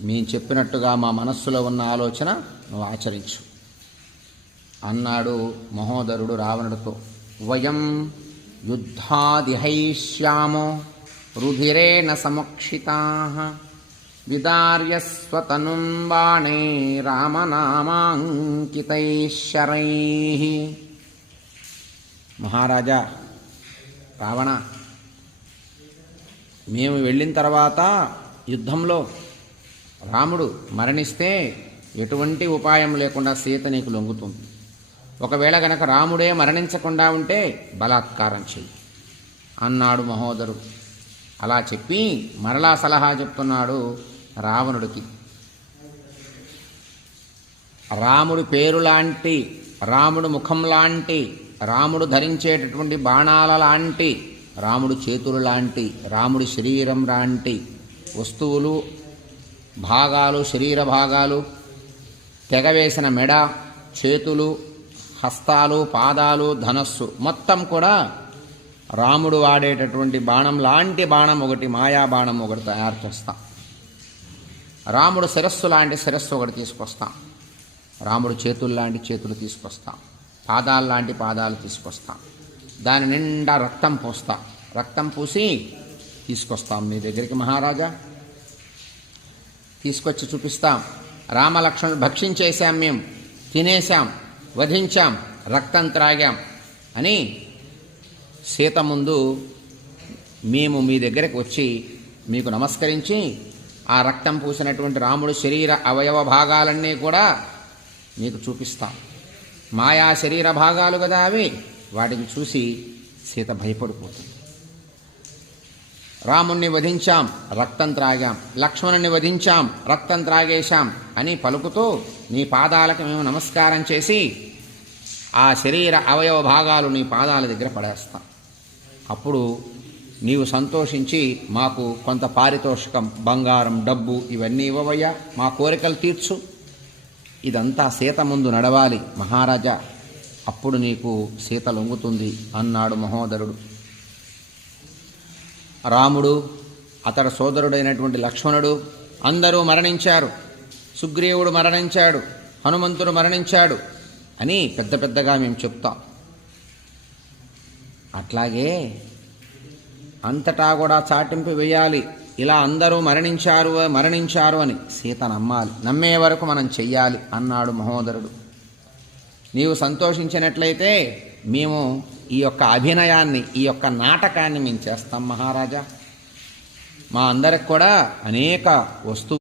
మేము చెప్పినట్టుగా మా మనస్సులో ఉన్న ఆలోచన నువ్వు ఆచరించు. అన్నాడు మహోదరుడు రావణుడితో వయం యుద్ధాదిహైష్యామో రుధిరేణ సముక్షితా విదార్యస్వతనుం బాణే రామనామాంకితైశ్వరై మహారాజా రావణ మేము వెళ్ళిన తర్వాత యుద్ధంలో రాముడు మరణిస్తే ఎటువంటి ఉపాయం లేకుండా సీత నీకు లొంగుతుంది. ఒకవేళ గనక రాముడే మరణించకుండా ఉంటే బలాత్కారం చెయ్యి. అన్నాడు మహోదరు. అలా చెప్పి మరలా సలహా చెప్తున్నాడు రావణుడికి. రాముడి పేరు లాంటి రాముడు ముఖం లాంటి రాముడు ధరించేటటువంటి బాణాల లాంటి రాముడు చేతులు లాంటి రాముడి శరీరం లాంటి వస్తువులు భాగాలు శరీర భాగాలు తెగవేసిన మెడ చేతులు హస్తాలు పాదాలు ధనస్సు. మొత్తం కూడా రాముడు వాడేటటువంటి బాణం లాంటి బాణం ఒకటి మాయా బాణం ఒకటి తయారు చేస్తాం. రాముడు శిరస్సు లాంటి శిరస్సు ఒకటి తీసుకొస్తాం. రాముడు చేతులు లాంటి చేతులు తీసుకొస్తాం. పాదాలు లాంటి పాదాలు తీసుకొస్తాం. దాని నిండా రక్తం పోస్తాం. రక్తం పూసి తీసుకొస్తాం మీ దగ్గరికి మహారాజా. తీసుకొచ్చి చూపిస్తాం. రామలక్ష్మణుడు భక్షించేశాం మేము. తినేశాం. వధించాం. రక్తం త్రాగాం. అని సీత ముందు మేము మీ దగ్గరకు వచ్చి మీకు నమస్కరించి ఆ రక్తం పూసినటువంటి రాముడు శరీర అవయవ భాగాలన్నీ కూడా మీకు చూపిస్తాం. మాయా శరీర భాగాలు కదా అవి. వాటిని చూసి సీత భయపడిపోతుంది. రాముణ్ణి వధించాం రక్తం త్రాగాం లక్ష్మణుని వధించాం రక్తం త్రాగేశాం అని పలుకుతూ నీ పాదాలకు మేము నమస్కారం చేసి ఆ శరీర అవయవ భాగాలు నీ పాదాల దగ్గర పడేస్తాం. అప్పుడు నీవు సంతోషించి మాకు కొంత పారితోషికం బంగారం డబ్బు ఇవన్నీ ఇవ్వవయ్యా మా కోరికలు తీర్చు. ఇదంతా సీత ముందు నడవాలి మహారాజా అప్పుడు నీకు సీత లొంగుతుంది అన్నాడు మహోదరుడు. రాముడు అతడు సోదరుడైనటువంటి లక్ష్మణుడు అందరూ మరణించారు. సుగ్రీవుడు మరణించాడు. హనుమంతుడు మరణించాడు అని పెద్ద పెద్దగా మేము చెప్తాం. అట్లాగే అంతటా కూడా చాటింపు వేయాలి. ఇలా అందరూ మరణించారు మరణించారు అని సీత నమ్మాలి. నమ్మే వరకు మనం చెయ్యాలి అన్నాడు మహోదరుడు. నీవు సంతోషించినట్లయితే మేము ఈ యొక్క అభినయాన్ని ఈ యొక్క నాటకాన్ని మేము చేస్తాం మహారాజా. మా అందరికి కూడా అనేక వస్తువు